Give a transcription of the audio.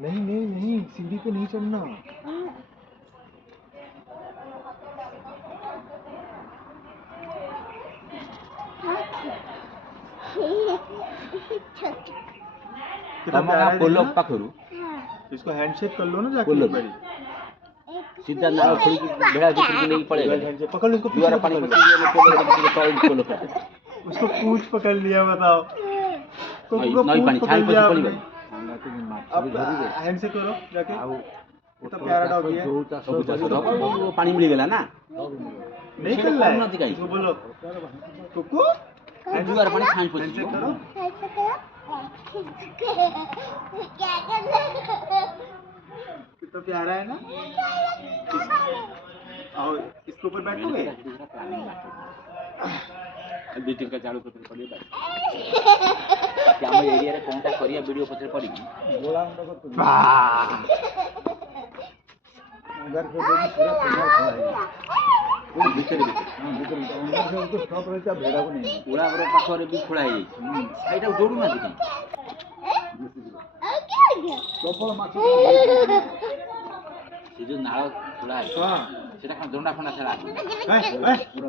नहीं नहीं नहीं, सीढ़ी पे नहीं चढ़ना। पोलो पाखरु इसको हैंडशेक कर लो ना जाके एक बारी। सीधा नाव खोल के बेड़ा भीतर के नहीं पड़ेगा। हैंडशेक पकड़ लो इसको, दुआरा पानी पकड़ पसी में पोलो कर उसको पूंछ पकड़ लिया, बताओ को नई पानी छाई पसी पड़ी गई। अब हैंडशेक करो जाके। कितना प्यारा डॉगी है। वो पानी मिल गया ना, नहीं चल रहा है इसको बोलो कुकू दुआरा पानी छाई पसी हैंडशेक करो। कितना प्यारा है ना। आओ इसके ऊपर बैठोगे। दुई का चालू कर पड़ी भाई क्या हम एरिया रे कोनटा करिया वीडियो पछरे पड़ी गोला उंडा को उधर से पूरा पूरा खड़ा है कोई भीतर हां भीतर उधर से उसको स्टॉप रहता भेड़ा को नहीं पूरा रे पाखरे भी खुला है एटा जोडू ना दिखी प्रॉपर माछ ये जो नाळ खुला है हां सेटा का जोंडा फंडा छड़ा पूरा